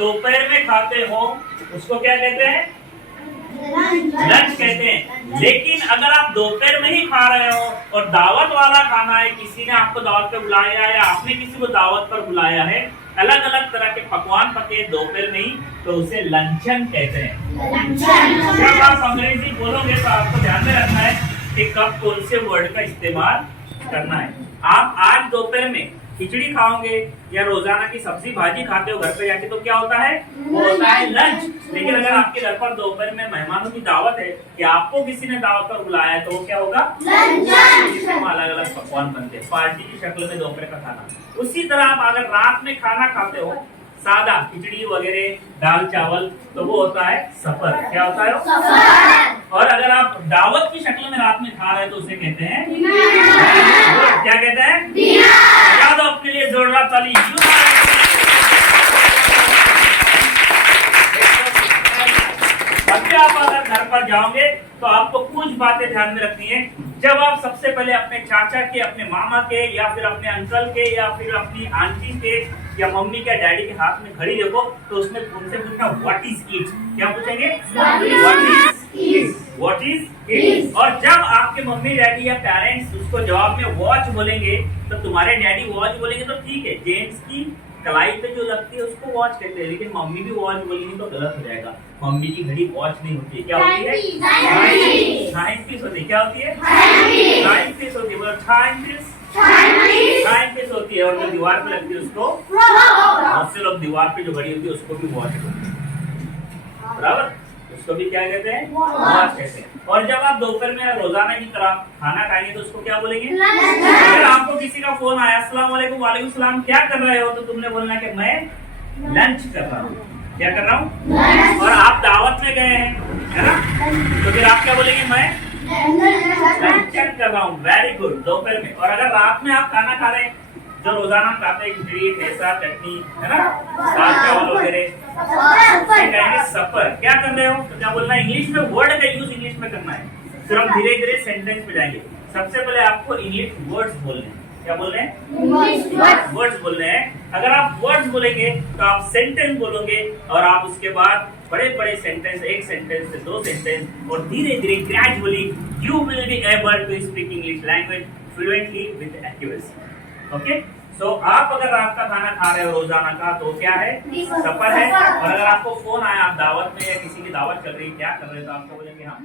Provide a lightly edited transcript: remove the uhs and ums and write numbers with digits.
दोपहर में खाते हो उसको क्या कहते हैं? लंच कहते हैं। लेकिन अगर आप दोपहर में ही खा रहे हो और दावत वाला खाना है, किसी ने आपको दावत पे बुलाया या आपने किसी को दावत पर बुलाया है, अलग अलग तरह के पकवान पके दोपहर में ही, तो उसे लंचन कहते हैं। जब आप अंग्रेजी बोलोगे तो आपको ध्यान में रखना है कि कब कौन से वर्ड का इस्तेमाल करना है। आप आज दोपहर में खिचड़ी खाओगे या रोजाना की सब्जी भाजी खाते हो घर पे जाके, तो क्या होता है? वो होता है लंच। लेकिन अगर आपके घर पर दोपहर में मेहमानों की दावत है कि आपको किसी ने दावत पर बुलाया है, तो वो क्या होगा? लंच। अलग अलग पकवान बनते हैं पार्टी की शक्ल में दोपहर का खाना। उसी तरह आप अगर रात में खाना खाते हो सादा खिचड़ी वगैरह दाल चावल, तो वो होता है सफर। क्या होता है? सफर। और अगर आप दावत की शक्ल में रात में खा रहे हैं तो उसे कहते हैं डिनर। क्या कहते हैं? डिनर। याद अपने लिए जोरदार ताली। अभी आप अगर घर पर जाओगे तो आपको कुछ बातें ध्यान में रखनी है। जब आप सबसे पहले अपने चाचा के, अपने मामा के, या फिर अपने अंकल के, या फिर अपनी आंटी के, या मम्मी के, डैडी के हाथ में घड़ी देखो, तो उसमें उनसे पूछना व्हाट इज इट। क्या पूछेंगे? What is it. और जब आपके मम्मी डैडी या पेरेंट्स उसको जवाब में वॉच बोलेंगे, तो तुम्हारे डैडी वॉच बोलेंगे तो ठीक है, जेंट्स की कलाई पे जो लगती है उसको वॉच कहते हैं। लेकिन मम्मी भी वॉच बोलेंगी तो गलत हो जाएगा। मम्मी की घड़ी वॉच नहीं होती है। क्या होती है? टाइम पीस होती है। क्या होती है? टाइम पीस होती है। टाइम पीस होती है। और जो दीवार पे लगती है उसको, बहुत से लोग दीवार पे जो घड़ी होती है उसको भी वॉच कहते हैं। बराबर, उसको भी क्या कहते हैं? वॉच कहते हैं। और जब आप दोपहर में रोजाना की तरह खाना खाएंगे तो उसको क्या बोलेंगे? अगर आपको किसी का फोन आया, अस्सलाम वालेकुम, वालेकुम सलाम, क्या कर रहे हो, तो तुमने बोलना कि मैं लंच कर रहा हूँ। क्या कर रहा हूँ? और आप दावत में गए हैं, है ना, तो फिर आप क्या बोलेंगे? मैं लंचन कर रहा हूँ। वेरी गुड, दोपहर में। और अगर रात में आप खाना खा रहे हैं जो रोजाना खाते हैं, खिचड़ी ठेसा चटनी, है ना, दाल चावल वगैरह, कहेंगे सफर। क्या कर रहे हो, तो क्या बोलना है? इंग्लिश में वर्ड का यूज इंग्लिश में करना है। फिर हम धीरे धीरे सेंटेंस में जाएंगे। सबसे पहले आपको इंग्लिश वर्ड्स बोलने हैं। क्या बोल रहे हैं? वर्ड्स बोल रहे हैं। अगर आप वर्ड्स बोलेंगे तो आप सेंटेंस बोलोगे, और आप उसके बाद बड़े बड़े सेंटेंस, एक सेंटेंस से दो सेंटेंस, और धीरे धीरे gradually you will be able to speak English language fluently with accuracy. Okay, so आप अगर रात का खाना खा रहे हो रोजाना का, तो क्या है? सफर है। और अगर आपको फोन आया, आप दावत में या किसी की दावत चल रही है, क्या कर रहे हो, तो आपको बोलेंगे हम